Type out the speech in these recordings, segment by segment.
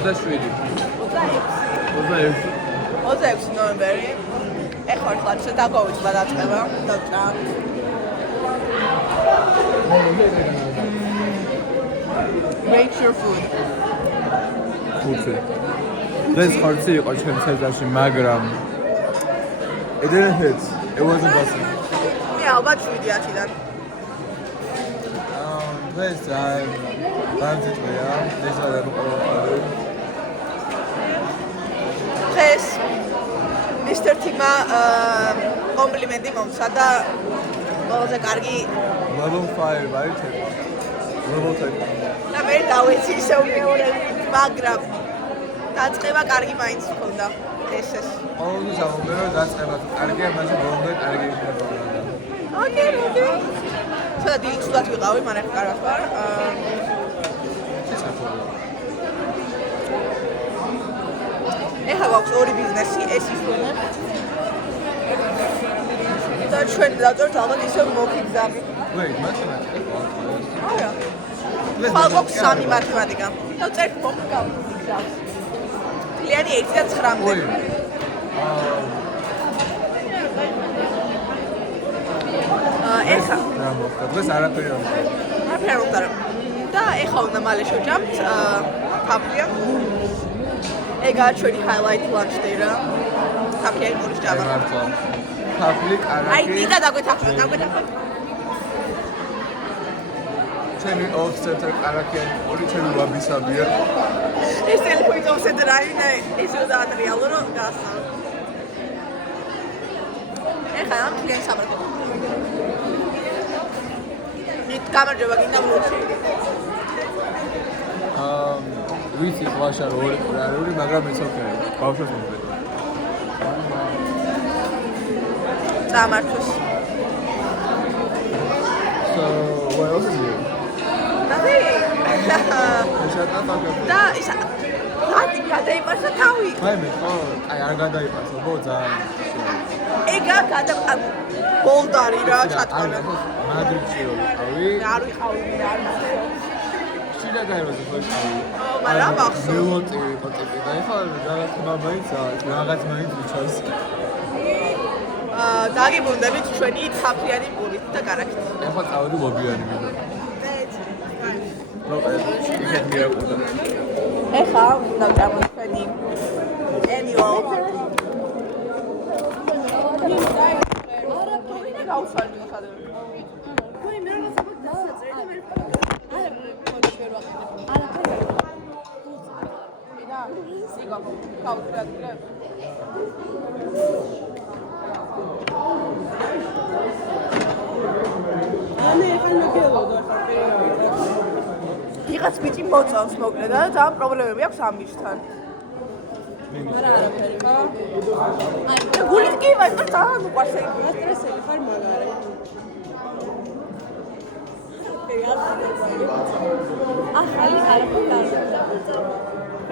26 ნოემბერი. ეხლა ხალხს დაგვაუწყდა დაწყება და Rate your food. This ხორცი იყო ჩემ ცეზარში, მაგრამ it didn't hit. It wasn't busting. მე ალბათ 7-10-დან. This time, ბანძიტია, ეს არის ყოველდღიური. დღეს Mr. Tima კომპლიმენტი მომცა და ყველაზე კარგი level 5 არის level 10. და მე დავეცი ისევ მეორედ, მაგრამ დაწყება კარგი მაინც ჰქონდა ეს. ყოველთვის ამბობენ რომ დაწყება კარგია, მაგრამ ბოლომდე კარგი იქნება. ოკეი. ცოტა დიდი ცუდად ვიყავი, მაგრამ ახლა კარგად ვარ. ეხლა გვაქვს ორი ბიზნესი, ეს ის ვენა. და ჩვენ დავწერთ ალბათ ისევ მოგიგზავნით. Wait, mathematics? არა. გვაქვს 3 მათემატიკა. დავწერთ მოგიგზავნით. ლიანი 6 და 9-მდე. ეხლა დღეს არაფერი არ ვხარ. და ეხლა უნდა მალე შევჭამთ თაფლია. ეგაა ჩვენი highlight lunch day რა. თაფლიანი მურის ჭამა. თაფლი კარგი. აი დიდა დაგვეთაფლა. ჩემი off-center კარაქიანი ორი ჩემი ვაბისაბია. ეს ტელეფონი off-center აინა ეს ზუსტად რეალურ რომ გასა. ეხლა ამ კლიენტს ამბობ. ნით გამარჯობა გინდა მუში. ვიცი ვაშა ორი მაგრამ ეს ოკეი. ბავშვებს მომდე. წამართოს. So, what else is here? Nothing. და ისა ათი გადაიპარსა თავი. მე ხო, აი არ გადაიპარსა, ძალიან. ეგა ბოლდარი რა ჩატყანა. მადრიდში ვიყავი. არ ვიყავი, არ ვიცი. შიდა გაეროზე ხო ვიყავი. მაგრამ ახლა მელოტი იყო ტიპი და ეხლა რაღაც მაინც უჩას. დაგიბრუნდებით ჩვენი თაფლიანი პურით და კარაქით. ეხლა წავედი ლობიანი მინდა. იქეთ მიაკვდა. ეხლა უნდა ვჭამოთ ჩვენი annual. არაფერი გავსვალი ხარ. კოი მე რა საბაკ დასაწერე და მე არა ვერ ვახდინებ. არაფერი. ვიდა სიგა გავუტრაგდრე. მე ხან მოგელოდო ხარ პირველად. ვიღაც ბიჭი მოწონს მოკლედ და ძალიან პრობლემები აქვს ამ ბიჭთან. არა არაფერი. და გულით კი მაგრამ ძალიან უყვარს ეგ. სტრესელი ხარ მაგარი. ახალი არაფერი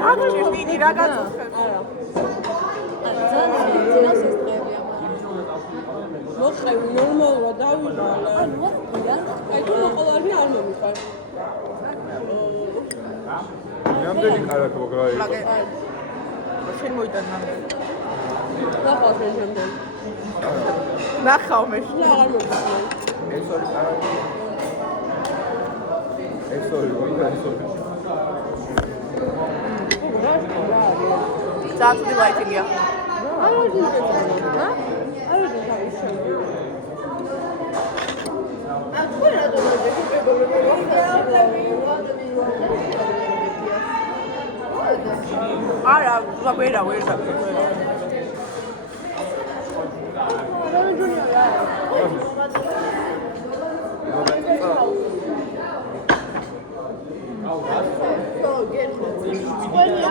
არ რა გიჟდი რა გაწუხებს? არა. ძალიან ძინავს ეს დღეები ამ. მოხევი ნორმალურად დავიღალე. აი თუ მოყოლარი არ მომიყარ. რამდენი კარაქ მოგრაი? შენ მოიტანა. ნახავ შემდგომ. ნახავ მე. აღარ მომიყარ. ეს ორი კარაქი. ეს ორი ვიდა ეს ორი. ძალიან ლაიტინგია. არ ვიძინე. ჰა? არ ვიძინე ისე. აქ რა დონეზე არა, ვერა.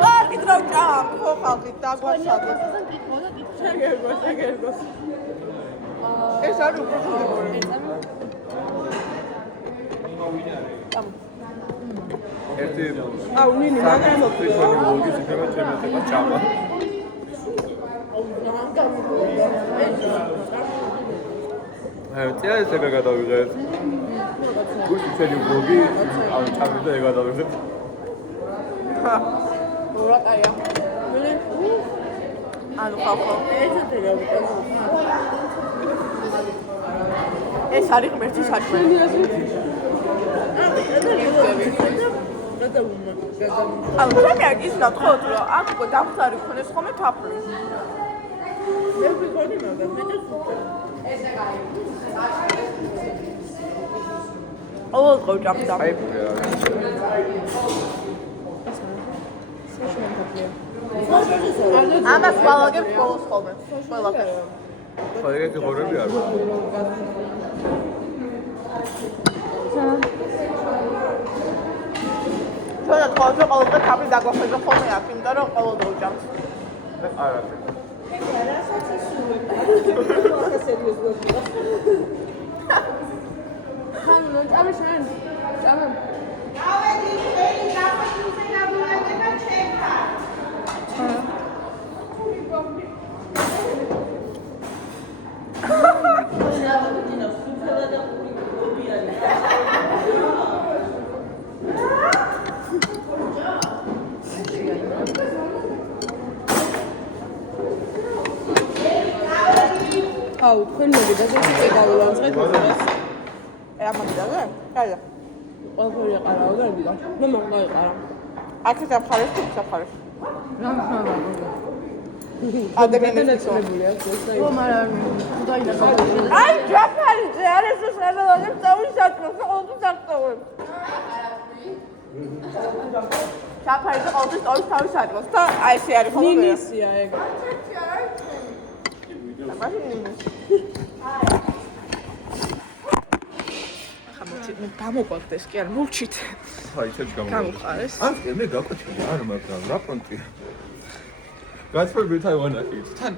არ გიძრავ ჭამ, ხო ხალხი დაგვასადოთ. შეგერგოს. ეს არის უბრალოდ. ერთი ნინი მაგრამ ფრიშონი ლოგის იქნება ჩემეთება ჭამა. წია ეს ეგა გადავიღეთ. გუშინ ჩვენი ბლოგი, ჭამი და ეგა გადავიღეთ. რატაა? ანუ ხალხო. ესეთი რა ვიტყვი. ეს არის ღმერთის საქმე. ანუ ჩემი არ გიზნავთ ხოლმე რომ აქ დამხარი ქონეს ხოლმე თაფლი. მე ვიქონი მაგას, მე და ყოველ დღე ჭამდა. აი ამას ვალაგებ ყოველს ხოლმე. ყველაფერს. ხალხი ღორები არ ჩვენად ყოველ დღე თაფლი დაგვახედა ხოლმე აქ, იმიტომ რომ ყოველ დღე ჭამს. არა ხანო ჭამე შენ. ჭამე. ავედი შენი დაფასულზე ნაბულაგება ჩემთან. აუ, თქვენ მოგიდა და შეგავლანძღეთ მას. ამამდე? კაია. ყველაფერი ეყარავ და მიდա. მე მოკლა ეყარა. აქ საფხარეს თუ საფხარეს. რა ხარ? ადამიანის წლებულია, ეს აი. აი, ჯაფარიძე არის ეს რელოდებს წავის საწყოს, ყოველთვის საწყობს. ჯაფარიძე ყოველთვის წავის თავის საწყოს და აი ესე არის ხოლმე. ნინისია ეგ. ხამოჩით მე გამოყვაგდეს კი არ მოვჩით. აი ცეჩ გამოყარეს. ან მე გაკვეთილი არ მაგრამ რა პონტია გასწორებით I wanna eat თან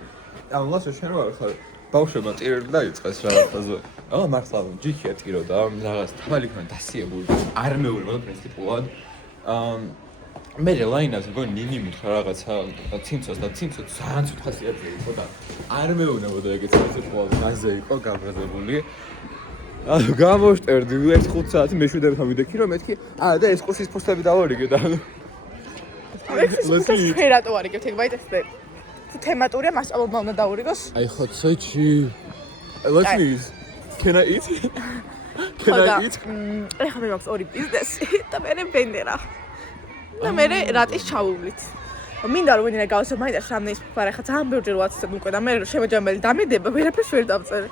ამას შენ რა ხარ ბავშვებმა ტირები დაიწყეს რაღაცაზე აა მართლა ჯიქია ტიროდა რაღაც თამალი ქონა დასიებული არ მეურვებოდა პრინციპულად მე ლაინაზე გონი ნინი მითხრა რაღაცა ცინცოს და ცინცო ძალიან ცუთხასიათი იყო და არ მეუნებოდა ეგეც პრინციპულად გაზე იყო გაბრაზებული ანუ გამოვშტერდი 1-5 საათი მეშვიდებთან ვიდექი რომ მეთქი და ეს ყურსის ფოსტები დავარიგე და ანუ ეს ფერატო არიგებთ ეგ ვაიტესტე. თუ თემატურია მასწავლებლმა უნდა დაურიგოს. აი ხო ცეჩი let's eat can I eat ეხლა მე მაქვს ორი ბიზნესი და მე ბენდერა. და მე რატის ჩავუვლით. მინდა რომ ვინმე გავასწრო მაინც რამდენის ფარა ხა ძალიან ბევრჯერ ვაცდებ უკვე და მე რომ შემაჯამელი დამედება ვერაფერს ვერ დავწერე.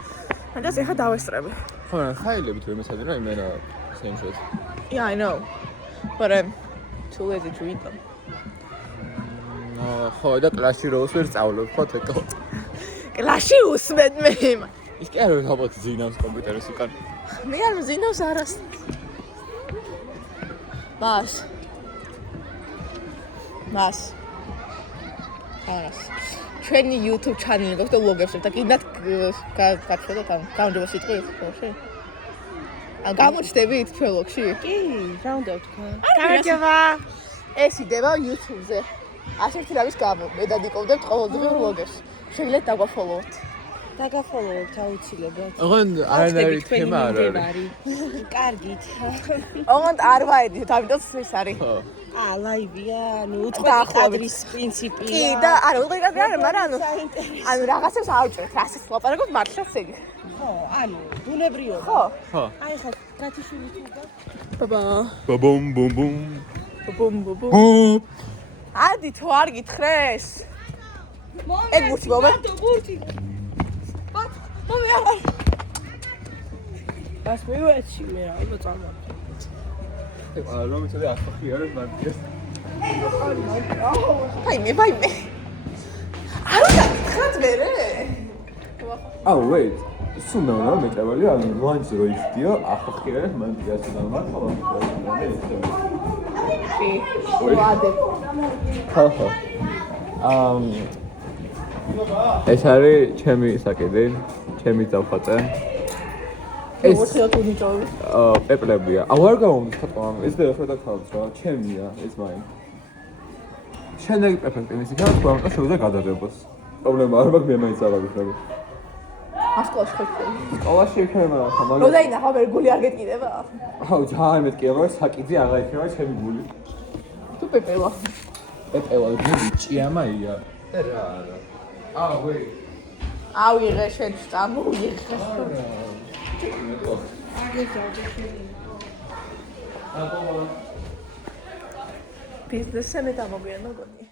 მაგას ეხლა დავესწრები. ხო ხაილებით ვერ მესადი რა იმენა same shit Yeah, I know. But I'm too lazy to eat them. ხო და კლასში როლს ვერ სწავლობ ხო თეკო კლასში უსმენ მე. ის კი არ არის ალბათ ძინავს კომპიუტერის უკან მე არ მზინავს არას. მას. არას. ჩვენი YouTube channel გვაქვს და vlog-ებს და კიდათ გაჩვენოთ ამ გამარჯობა სიტყვით ხო? გამოჩნდებით ჩვენ vlog-ში? კი, რა უნდა ვთქვა? გამარჯობა. ეს იდება YouTube-ზე. ასეთი რამის გამო მე დადიკოვდებთ ყოველდღიურ vlog-ებს. შეგიძლიათ დაგვაფოლოვოთ. დაგაფოლოვოთ აუცილებლად. ოღონდ არანაირი თემა არ არის კარგით. ოღონდ არ ვაედით, ამიტომ ეს არის. ხო ლაივია, ანუ უთხოვნი კადრის პრინციპია. კი და არა, უთხოვნი კადრი არა, მაგრამ ანუ რაღაცებს ავჭრეთ, რასაც ლაპარაკობთ მართლაც ეგ. ხო, ანუ ბუნებრივია. ხო. ხო აი ხა გათიშვილი თუ და. ბაბა. ბუმ ბუმ ბუმ ბუმ ბუმ. ბუმ ადი თუ არ გითხრეს? ეგ მურთი მომე. მურთი. მომე აღარ. ბას მივეცი მე რა, იბა წამოვა. რომ იცოდე ახალი არის მაგის ვაიმე. არ უნდა გითხრათ მერე? აუ wait სუნა რა მეტევალი ანუ ლანჩი რო იხდიო ახალი არის მაგის და მართლა ვადე. ხო ეს არის ჩემი საკიდე ჩემი დავხატე ეს პეპლებია. აუ არ გავუმდი ხატვა ეს და ახლა დაქავთ რა ჩემია ეს მაინ შემდეგ პეპლები მისი გაქვთ და შეუძლია გადაღებას პრობლემა არ მაქვს მე მაინც ავაგებ ასკოლაში ხო? სკოლაში იქნება ხა მაგრამ რო დაინახავ ვერ გული არ გეტკიდება? აუ ძალიან მეთქია მაგრამ საკიძე აღარ იქნება ჩემი გული თუ პეპელა პეპელა გული ჭიამაია. და რა არა. ვეი. ავიღე შენ წამოიღე. ბიზნესზე მე დამოგვიანო გონი.